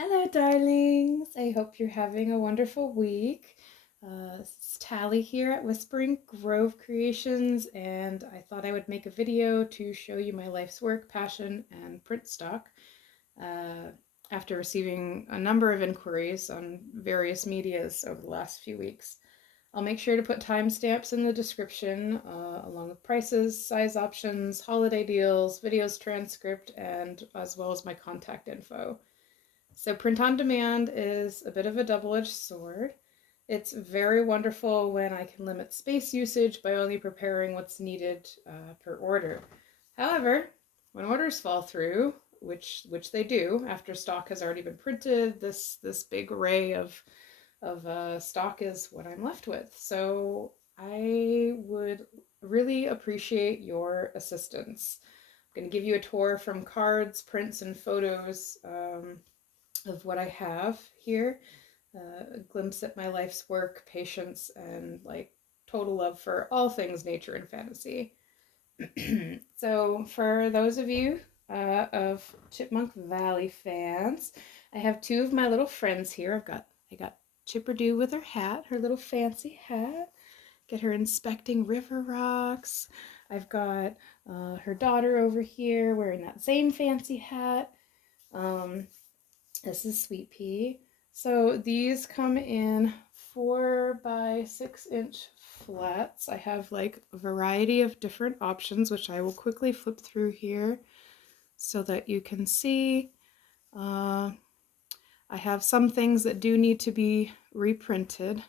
Hello, darlings. I hope you're having a wonderful week. It's Tally here at Whispering Grove Creations, and I thought I would make a video to show you my life's work, passion, and print stock. Uh, After receiving a number of inquiries on various medias over the last few weeks. I'll make sure to put timestamps in the description, along with prices, size options, holiday deals, videos transcript, and as well as my contact info. So print on demand is a bit of a double-edged sword. It's very wonderful when I can limit space usage by only preparing what's needed per order. However, when orders fall through, which they do after stock has already been printed, this big array of stock is what I'm left with. So I would really appreciate your assistance. I'm going to give you a tour from cards, prints, and photos of what I have here. A glimpse at my life's work, patience, and like total love for all things nature and fantasy. So, for those of you of Chipmunk Valley fans, I have two of my little friends here. I got Chipperdoo with her hat, her little fancy hat. Get her inspecting river rocks. I've got her daughter over here wearing that same fancy hat. Um, this is Sweet Pea. So these come in 4 by 6 inch flats. I have like a variety of different options, which I will quickly flip through here so that you can see. I have some things that do need to be reprinted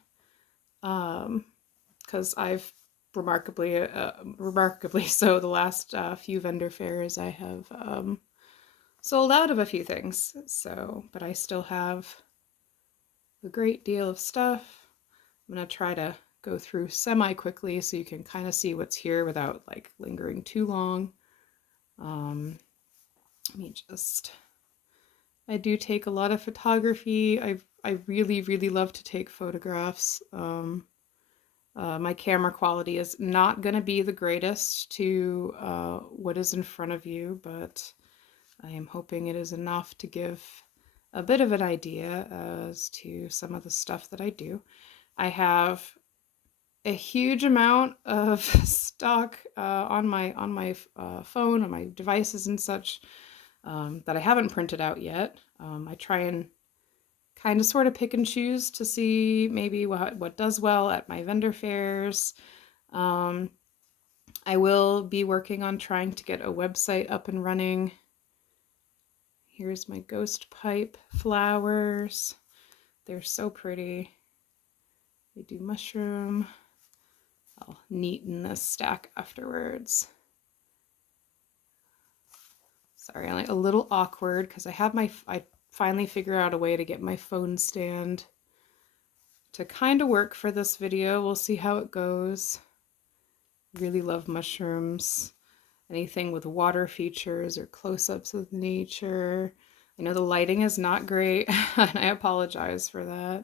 because I've remarkably so the last few vendor fairs I have sold out of a few things. So, but I still have a great deal of stuff. I'm going to try to go through semi-quickly so you can kind of see what's here without like lingering too long. Let me just... I do take a lot of photography. I really, really love to take photographs. My camera quality is not going to be the greatest to what is in front of you, but I am hoping it is enough to give a bit of an idea as to some of the stuff that I do. I have a huge amount of stock on my phone, on my devices and such that I haven't printed out yet. I try and kind of sort of pick and choose to see maybe what does well at my vendor fairs. I will be working on trying to get a website up and running. Here's my ghost pipe flowers. They're so pretty. They do mushroom. I'll neaten this stack afterwards. Sorry, I'm like a little awkward because I finally figure out a way to get my phone stand to kind of work for this video. We'll see how it goes. Really love mushrooms. Anything with water features or close-ups of nature. I know the lighting is not great, and I apologize for that.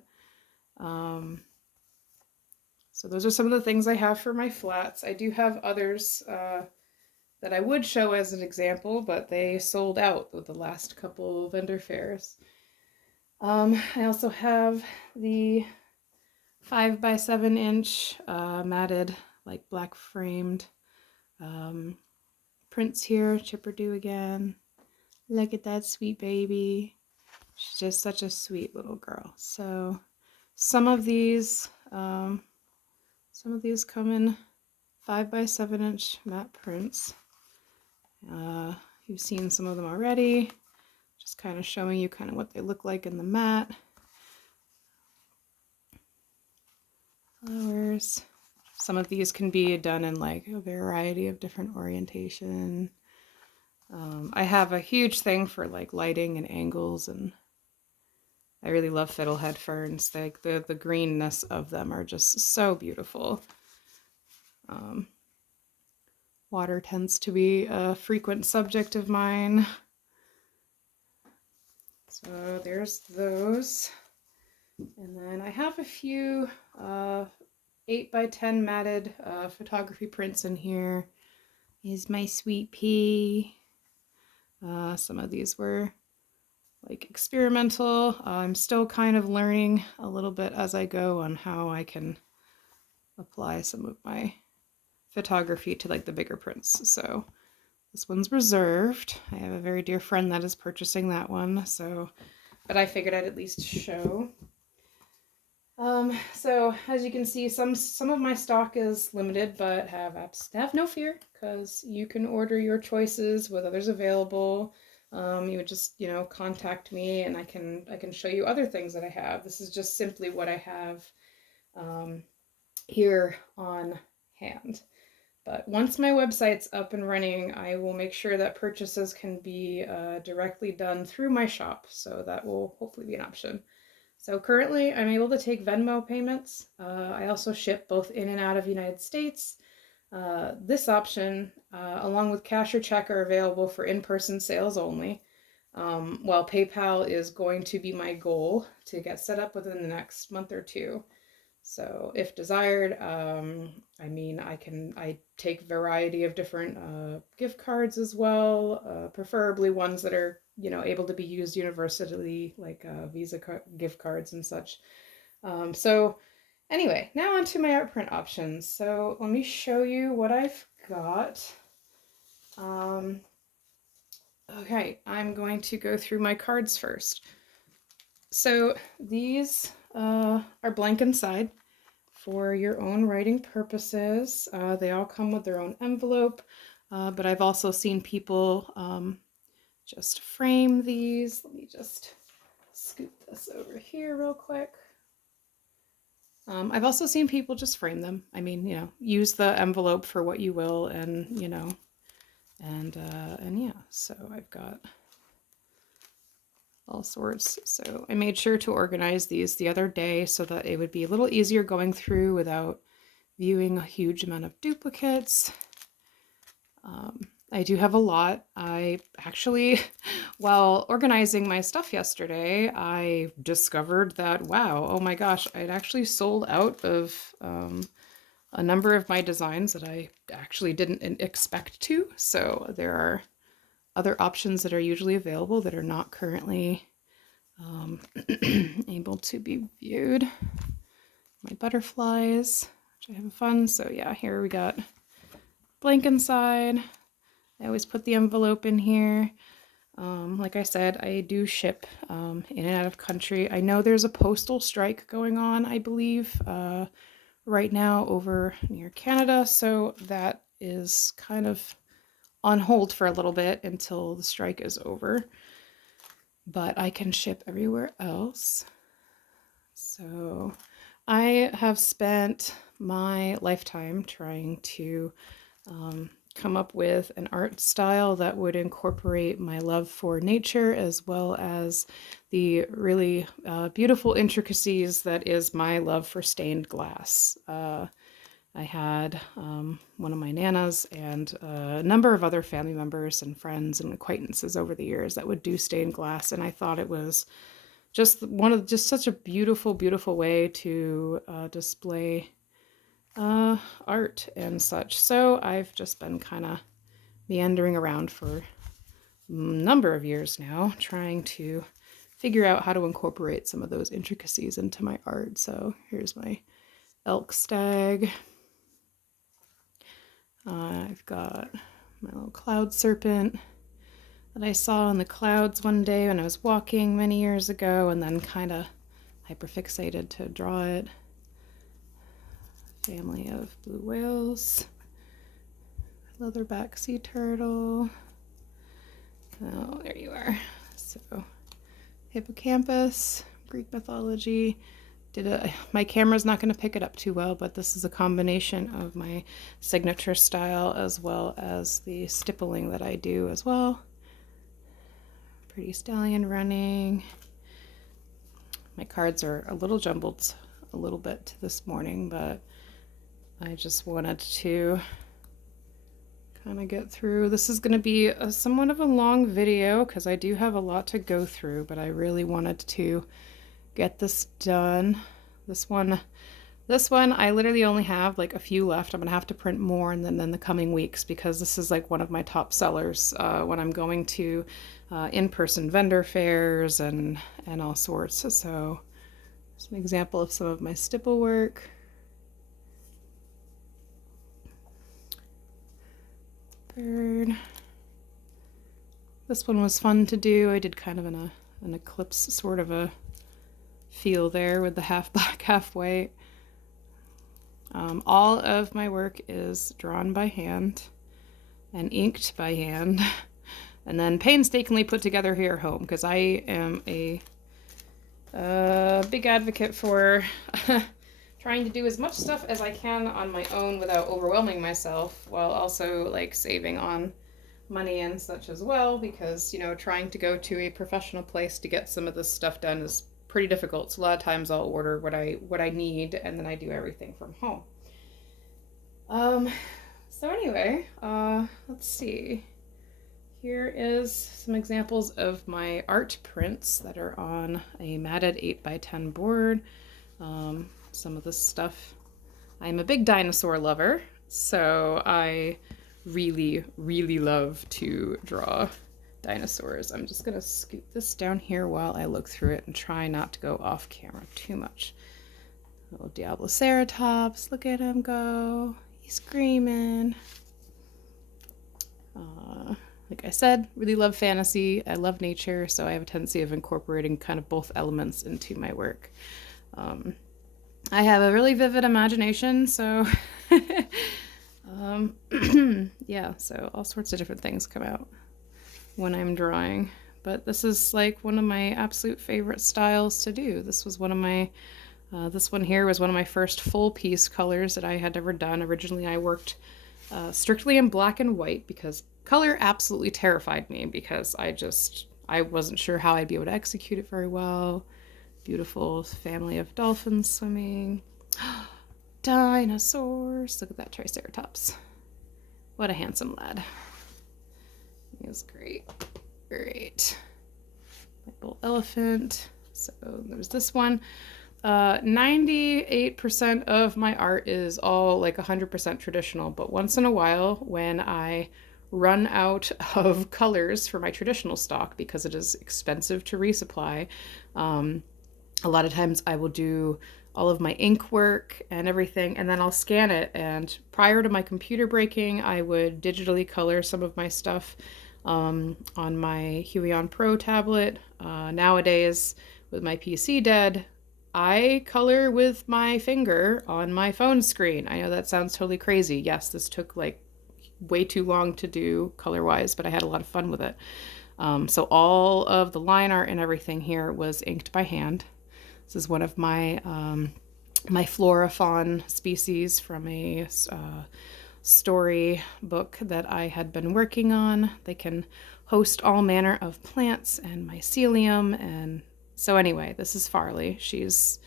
So those are some of the things I have for my flats. I do have others that I would show as an example, but they sold out with the last couple vendor fairs. I also have the 5 by 7 inch matted, like black framed prints here. Chipperdoo again. Look at that sweet baby. She's just such a sweet little girl. So some of these come in 5 by 7 inch matte prints. You've seen some of them already. Just kind of showing you kind of what they look like in the matte. Flowers. Some of these can be done in like a variety of different orientation. I have a huge thing for like lighting and angles, and I really love fiddlehead ferns. Like the greenness of them are just so beautiful. Water tends to be a frequent subject of mine. So there's those. And then I have a few 8 by 10 matted photography prints in here. Is my Sweet Pea. Some of these were like experimental. I'm still kind of learning a little bit as I go on how I can apply some of my photography to like the bigger prints. So this one's reserved. I have a very dear friend that is purchasing that one, so but I figured I'd at least show. So as you can see, some of my stock is limited, but have no fear, because you can order your choices with others available. You would just, contact me, and I can show you other things that I have. This is just simply what I have here on hand. But once my website's up and running, I will make sure that purchases can be directly done through my shop, so that will hopefully be an option. So currently I'm able to take Venmo payments. I also ship both in and out of the United States. This option, along with cash or check, are available for in-person sales only. While PayPal is going to be my goal to get set up within the next month or two. So if desired, I take a variety of different gift cards as well, preferably ones that are, able to be used universally, like Visa gift cards and such. So anyway, now on to my art print options. So let me show you what I've got. Okay, I'm going to go through my cards first. So these are blank inside for your own writing purposes. They all come with their own envelope, but I've also seen people just frame these. Let me just scoot this over here real quick. I've also seen people just frame them. I mean, use the envelope for what you will, and and yeah, so I've got all sorts. So I made sure to organize these the other day so that it would be a little easier going through without viewing a huge amount of duplicates. I do have a lot. I actually, while organizing my stuff yesterday, I discovered that, wow, oh my gosh, I'd actually sold out of a number of my designs that I actually didn't expect to. So there are other options that are usually available that are not currently able to be viewed. My butterflies, which I have fun. So yeah, here we got blank inside. I always put the envelope in here. Like I said, I do ship in and out of country. I know there's a postal strike going on, I believe, right now over near Canada. So that is kind of on hold for a little bit until the strike is over. But I can ship everywhere else. So I have spent my lifetime trying to come up with an art style that would incorporate my love for nature, as well as the really beautiful intricacies that is my love for stained glass. I had one of my nanas and a number of other family members and friends and acquaintances over the years that would do stained glass, and I thought it was just such a beautiful, beautiful way to display art and such. So I've just been kind of meandering around for a number of years now, trying to figure out how to incorporate some of those intricacies into my art. So here's my elk stag. I've got my little cloud serpent that I saw in the clouds one day when I was walking many years ago, and then kind of hyperfixated to draw it. Family of blue whales, leatherback sea turtle. Oh, there you are. So, hippocampus, Greek mythology. My camera's not going to pick it up too well, but this is a combination of my signature style as well as the stippling that I do as well. Pretty stallion running. My cards are a little jumbled a little bit this morning, but I just wanted to kind of get through. This is going to be somewhat of a long video because I do have a lot to go through, but I really wanted to get this done. This one This one, I literally only have like a few left. I'm gonna have to print more in the coming weeks because this is like one of my top sellers when I'm going to in-person vendor fairs and all sorts. So, just an example of some of my stipple work. Bird. This one was fun to do. I did kind of an eclipse sort of a feel there with the half black, half white. All of my work is drawn by hand and inked by hand and then painstakingly put together here at home because I am a big advocate for trying to do as much stuff as I can on my own without overwhelming myself, while also like saving on money and such as well, because you know, trying to go to a professional place to get some of this stuff done is pretty difficult. So a lot of times I'll order what I need and then I do everything from home. So anyway, let's see. Here is some examples of my art prints that are on a matted 8x10 board. Some of this stuff. I'm a big dinosaur lover, so I really, really love to draw dinosaurs. I'm just gonna scoot this down here while I look through it and try not to go off camera too much. Little Diabloceratops, look at him go. He's screaming. Like I said, really love fantasy. I love nature, so I have a tendency of incorporating kind of both elements into my work. I have a really vivid imagination, so yeah, so all sorts of different things come out when I'm drawing. But this is like one of my absolute favorite styles to do. This was one of my, this one here was one of my first full piece colors that I had ever done. Originally I worked strictly in black and white because color absolutely terrified me because I wasn't sure how I'd be able to execute it very well. Beautiful family of dolphins swimming. Dinosaurs. Look at that Triceratops. What a handsome lad. He is great. Great. My bull elephant. So there's this one. 98% of my art is all like 100% traditional, but once in a while when I run out of colors for my traditional stock because it is expensive to resupply, a lot of times I will do all of my ink work and everything, and then I'll scan it. And prior to my computer breaking, I would digitally color some of my stuff on my Huion Pro tablet. Nowadays, with my PC dead, I color with my finger on my phone screen. I know that sounds totally crazy. Yes, this took like way too long to do color-wise, but I had a lot of fun with it. So all of the line art and everything here was inked by hand. This is one of my my Florafawn species from a story book that I had been working on. They can host all manner of plants and mycelium. And so anyway, this is Farley. She's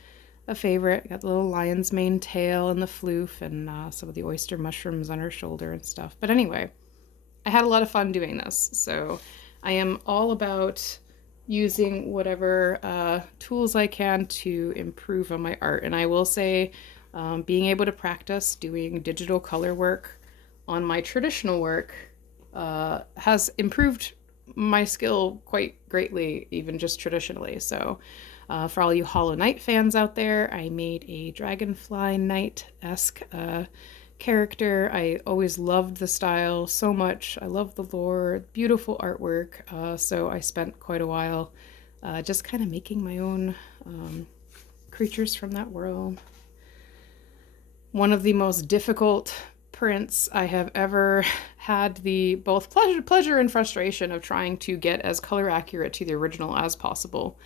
a favorite. Got the little lion's mane tail and the floof and some of the oyster mushrooms on her shoulder and stuff. But anyway, I had a lot of fun doing this. So I am all about using whatever tools I can to improve on my art. And I will say, being able to practice doing digital color work on my traditional work has improved my skill quite greatly, even just traditionally. So for all you Hollow Knight fans out there, I made a Dragonfly Knight-esque character. I always loved the style so much. I love the lore, beautiful artwork. So I spent quite a while just kind of making my own creatures from that world. One of the most difficult prints I have ever had the both pleasure and frustration of trying to get as color accurate to the original as possible.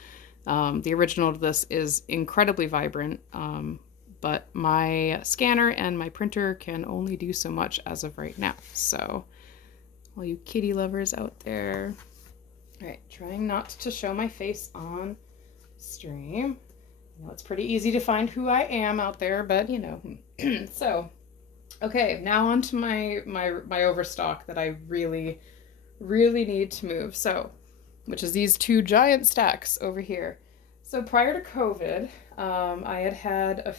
The original to this is incredibly vibrant, but my scanner and my printer can only do so much as of right now. So all you kitty lovers out there. All right, trying not to show my face on stream. I know it's pretty easy to find who I am out there, but you know. So, okay, now on to my overstock that I really, really need to move. So, which is these two giant stacks over here. So prior to COVID, I had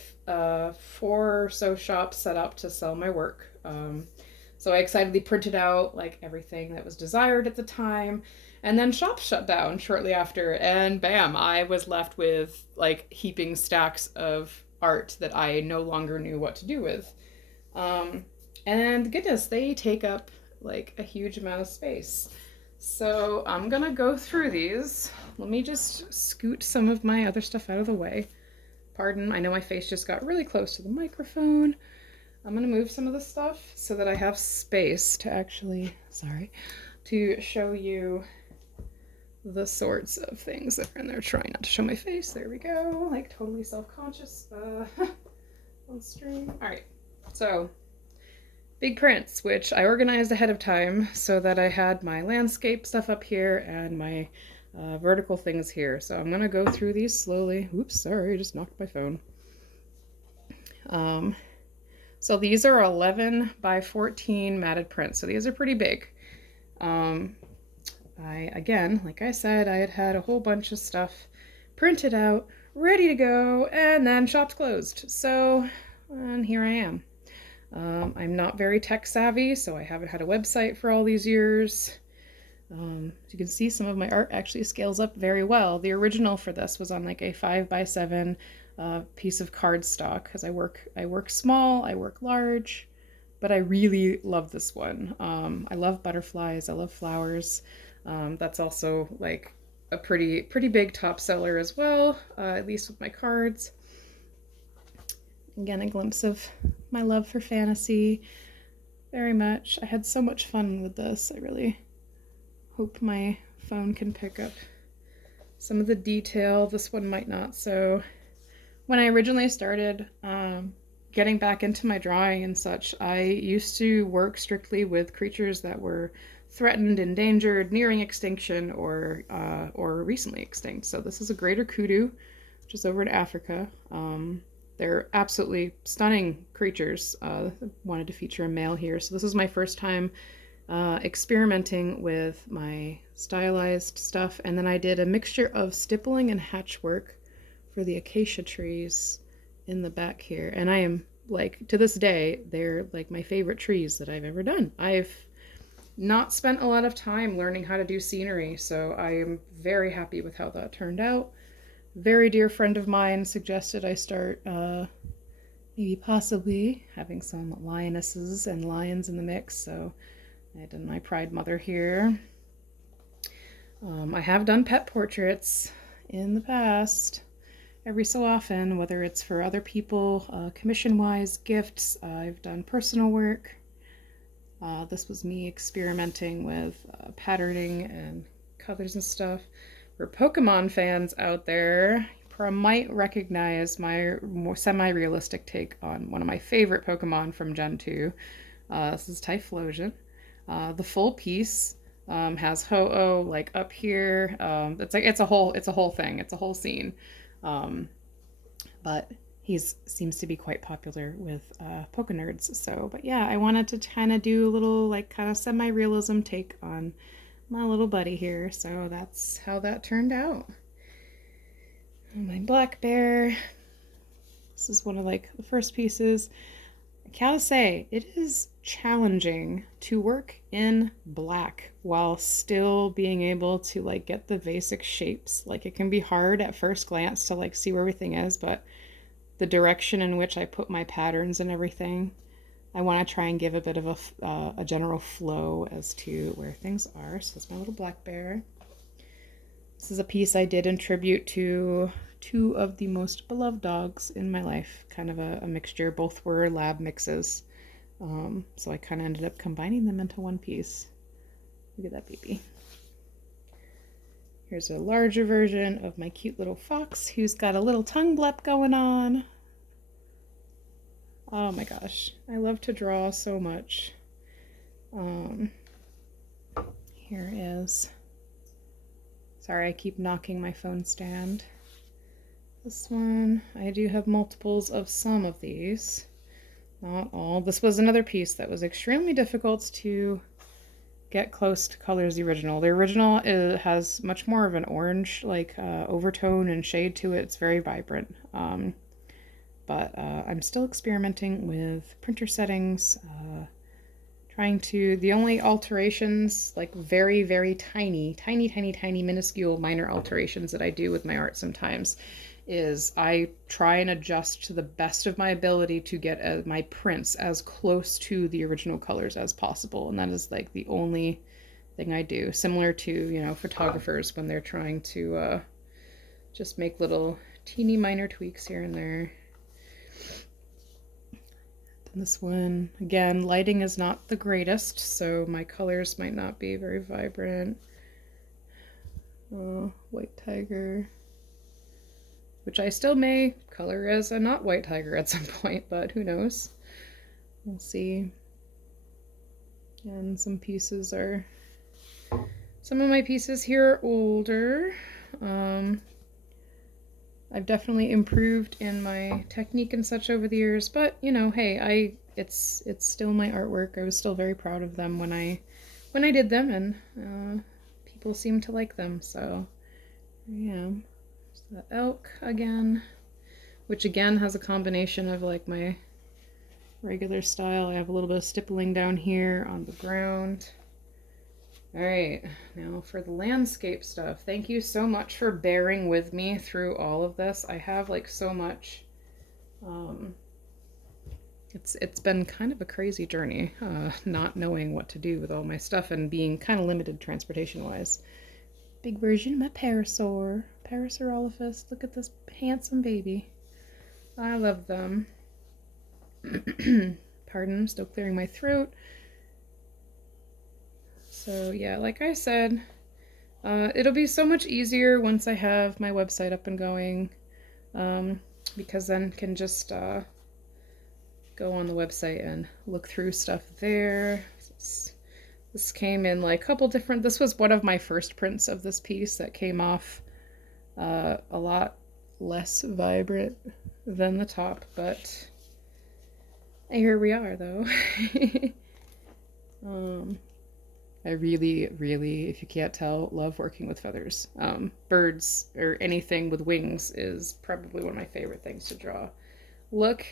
four or so shops set up to sell my work. So I excitedly printed out like everything that was desired at the time, and then shops shut down shortly after, and bam, I was left with like heaping stacks of art that I no longer knew what to do with. Um, and goodness, they take up like a huge amount of space. So I'm gonna go through these. Let me just scoot some of my other stuff out of the way. Pardon, I know my face just got really close to the microphone. I'm gonna move some of the stuff so that I have space to actually, sorry, to show you the sorts of things that are in there. Trying not to show my face. There we go. Like totally self-conscious on stream. All right, so big prints, which I organized ahead of time so that I had my landscape stuff up here and my vertical things here. So I'm gonna go through these slowly. Oops, sorry, just knocked my phone. So these are 11 by 14 matted prints. So these are pretty big. Again, like I said, I had a whole bunch of stuff printed out, ready to go, and then shops closed. So, and here I am. I'm not very tech savvy, so I haven't had a website for all these years. As you can see, some of my art actually scales up very well. The original for this was on like a 5x7 piece of cardstock, because I work small, I work large, but I really love this one. I love butterflies, I love flowers. That's also like a pretty big top seller as well, at least with my cards. Again, a glimpse of my love for fantasy. Very much. I had so much fun with this. I really hope my phone can pick up some of the detail. This one might not. So when I originally started getting back into my drawing and such, I used to work strictly with creatures that were threatened, endangered, nearing extinction, or recently extinct. So this is a greater kudu, which is over in Africa. They're absolutely stunning creatures. Wanted to feature a male here. So this is my first time experimenting with my stylized stuff. And then I did a mixture of stippling and hatchwork for the acacia trees in the back here. And I am like, to this day, they're like my favorite trees that I've ever done. I've not spent a lot of time learning how to do scenery, so I am very happy with how that turned out. Very dear friend of mine suggested I start maybe possibly having some lionesses and lions in the mix, so I did my pride mother here. I have done pet portraits in the past every so often, whether it's for other people, commission-wise, gifts. I've done personal work. This was me experimenting with patterning and colors and stuff. For Pokemon fans out there, you might recognize my more semi-realistic take on one of my favorite Pokemon from Gen 2. This is Typhlosion. The full piece has Ho-Oh like up here. It's a whole thing. It's a whole scene. But he seems to be quite popular with Poke Nerds. So, but yeah, I wanted to kind of do a little like kind of semi-realism take on my little buddy here. So that's how that turned out. My black bear. This is one of like the first pieces. I gotta say, it is challenging to work in black while still being able to like get the basic shapes. Like it can be hard at first glance to like see where everything is, but the direction in which I put my patterns and everything, I want to try and give a bit of a general flow as to where things are. So that's my little black bear. This is a piece I did in tribute to two of the most beloved dogs in my life. Kind of a mixture. Both were lab mixes. So I kind of ended up combining them into one piece. Look at that baby. Here's a larger version of my cute little fox who's got a little tongue blep going on. Oh my gosh, I love to draw so much. Here is, sorry, I keep knocking my phone stand. This one, I do have multiples of some of these, not all. This was another piece that was extremely difficult to get close to color as the original. The original has much more of an orange like overtone and shade to it. It's very vibrant. But I'm still experimenting with printer settings, the only alterations, like very, very tiny, minuscule minor alterations that I do with my art sometimes is I try and adjust to the best of my ability to get my prints as close to the original colors as possible. And that is like the only thing I do. Similar to, you know, photographers when they're trying to just make little teeny minor tweaks here and there. This one, again, lighting is not the greatest, so my colors might not be very vibrant. White tiger, which I still may color as a not white tiger at some point, but who knows? We'll see. And some of my pieces here are older. I've definitely improved in my technique and such over the years, but you know, hey, it's still my artwork. I was still very proud of them when I did them, and people seem to like them. So yeah, there's the elk again, which again has a combination of like my regular style. I have a little bit of stippling down here on the ground. All right, now for the landscape stuff. Thank you so much for bearing with me through all of this. I have like so much, it's been kind of a crazy journey, not knowing what to do with all my stuff and being kind of limited transportation-wise. Big version of my Parasaurolophus. Look at this handsome baby. I love them. Pardon, I'm still clearing my throat. So yeah, like I said, it'll be so much easier once I have my website up and going, because then can just go on the website and look through stuff there. This came in like a couple different, this was one of my first prints of this piece that came off a lot less vibrant than the top, but here we are though. I really, really, if you can't tell, love working with feathers. Birds or anything with wings is probably one of my favorite things to draw. Look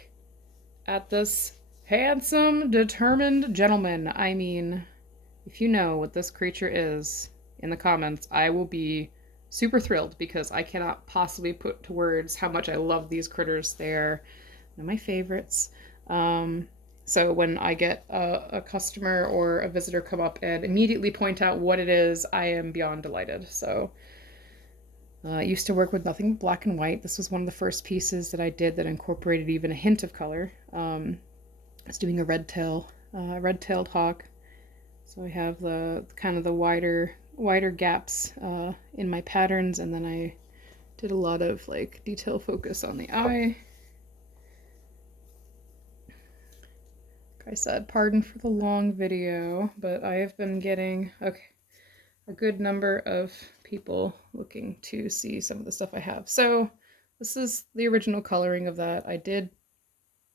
at this handsome, determined gentleman. I mean, if you know what this creature is in the comments, I will be super thrilled because I cannot possibly put to words how much I love these critters. They're one of my favorites. So when I get a customer or a visitor come up and immediately point out what it is, I am beyond delighted. So I used to work with nothing but black and white. This was one of the first pieces that I did that incorporated even a hint of color. I was doing a red-tailed hawk. So I have the kind of the wider gaps in my patterns, and then I did a lot of like detail focus on the eye. I said, pardon for the long video, but I have been getting a good number of people looking to see some of the stuff I have. So this is the original coloring of that. I did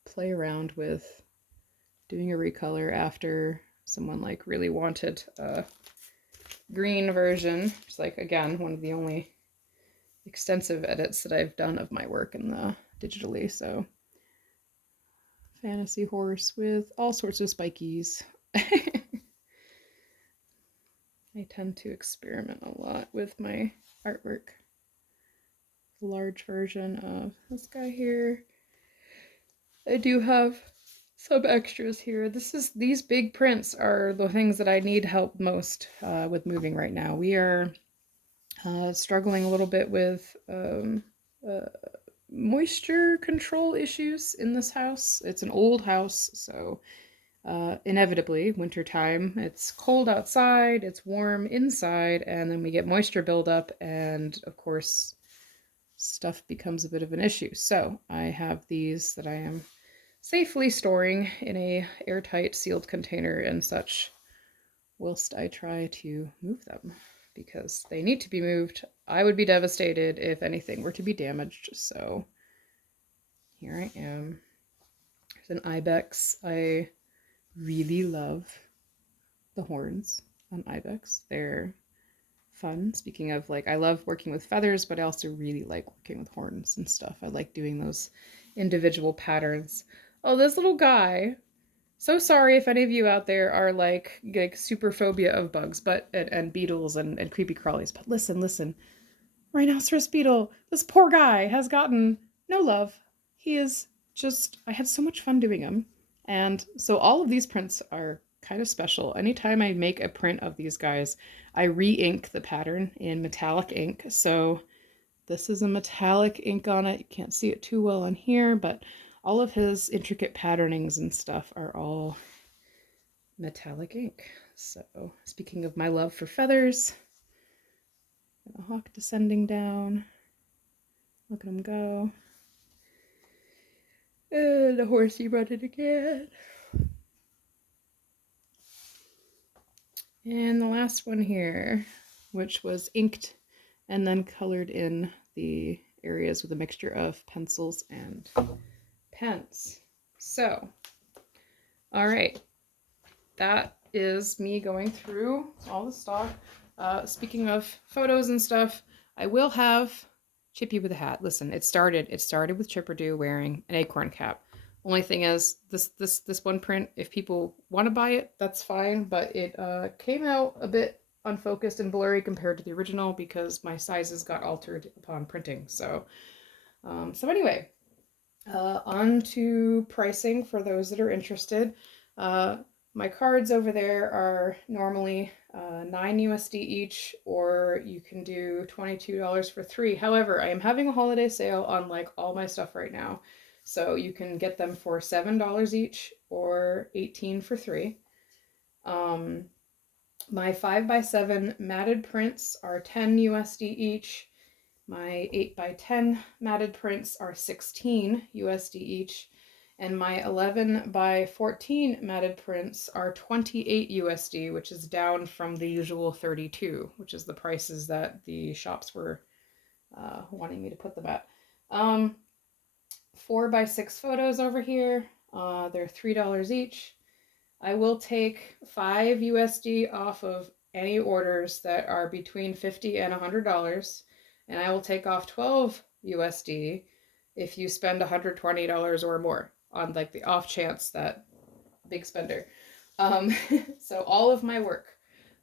play around with doing a recolor after someone like really wanted a green version. It's like, again, one of the only extensive edits that I've done of my work in the digitally. So fantasy horse with all sorts of spikies. I tend to experiment a lot with my artwork. Large version of this guy here. I do have some extras here. These big prints are the things that I need help most with moving right now. We are struggling a little bit with moisture control issues in this house. It's an old house, so inevitably wintertime, it's cold outside, it's warm inside, and then we get moisture buildup, and of course stuff becomes a bit of an issue. So I have these that I am safely storing in a airtight sealed container and such whilst I try to move them, because they need to be moved. I would be devastated if anything were to be damaged. So here I am. There's an ibex. I really love the horns. on ibex. They're fun. Speaking of, like, I love working with feathers, but I also really like working with horns and stuff. I like doing those individual patterns. Oh, this little guy. So sorry if any of you out there are like super phobia of bugs, but and beetles and creepy crawlies. But listen. Rhinoceros beetle. This poor guy has gotten no love. He is just, I had so much fun doing him. And so all of these prints are kind of special. Anytime I make a print of these guys, I re-ink the pattern in metallic ink. So this is a metallic ink on it. You can't see it too well on here, but all of his intricate patternings and stuff are all metallic ink. So speaking of my love for feathers, a hawk descending down. Look at him go. And the horsey running again. And the last one here, which was inked and then colored in the areas with a mixture of pencils and pens. So, all right, that is me going through all the stock. Speaking of photos and stuff, I will have Chippy with a hat. Listen, it started with Chipperdoo wearing an acorn cap. Only thing is, this one print, if people want to buy it, that's fine, but it came out a bit unfocused and blurry compared to the original because my sizes got altered upon printing. So anyway, on to pricing for those that are interested. My cards over there are normally $9 USD each, or you can do $22 for 3. However, I am having a holiday sale on like all my stuff right now. So you can get them for $7 each or 18 for 3. My 5x7 matted prints are 10 USD each. My 8x10 matted prints are 16 USD each, and my 11x14 matted prints are 28 USD, which is down from the usual 32, which is the prices that the shops were wanting me to put them at. 4x6 photos over here, they're $3 each. I will take 5 USD off of any orders that are between $50 and $100. And I will take off 12 USD if you spend $120 or more on like the off chance that big spender. So all of my work,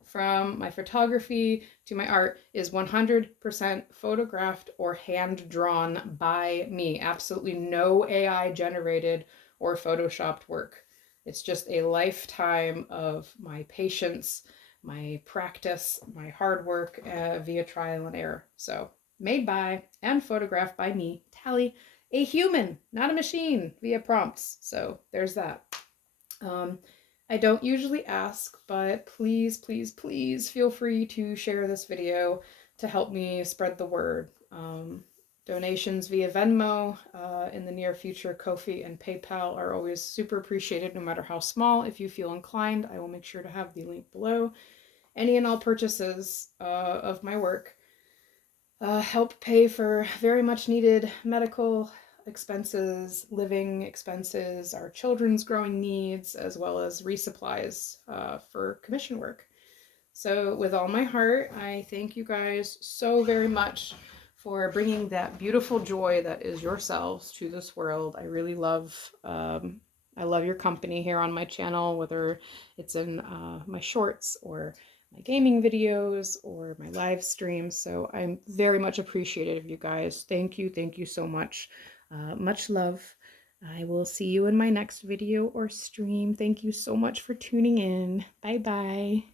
from my photography to my art, is 100% photographed or hand drawn by me. Absolutely no AI generated or photoshopped work. It's just a lifetime of my patience, my practice, my hard work via trial and error. So made by and photographed by me, Tally, a human, not a machine, via prompts. So there's that. I don't usually ask, but please feel free to share this video to help me spread the word. Donations via Venmo in the near future, Ko-fi and PayPal are always super appreciated, no matter how small. If you feel inclined, I will make sure to have the link below. Any and all purchases of my work help pay for very much needed medical expenses, living expenses, our children's growing needs, as well as resupplies for commission work. So with all my heart, I thank you guys so very much for bringing that beautiful joy that is yourselves to this world. I really love, I love your company here on my channel, whether it's in my shorts or my gaming videos or my live streams. So I'm very much appreciative of you guys. Thank you so much. Much love. I will see you in my next video or stream. Thank you so much for tuning in. Bye bye.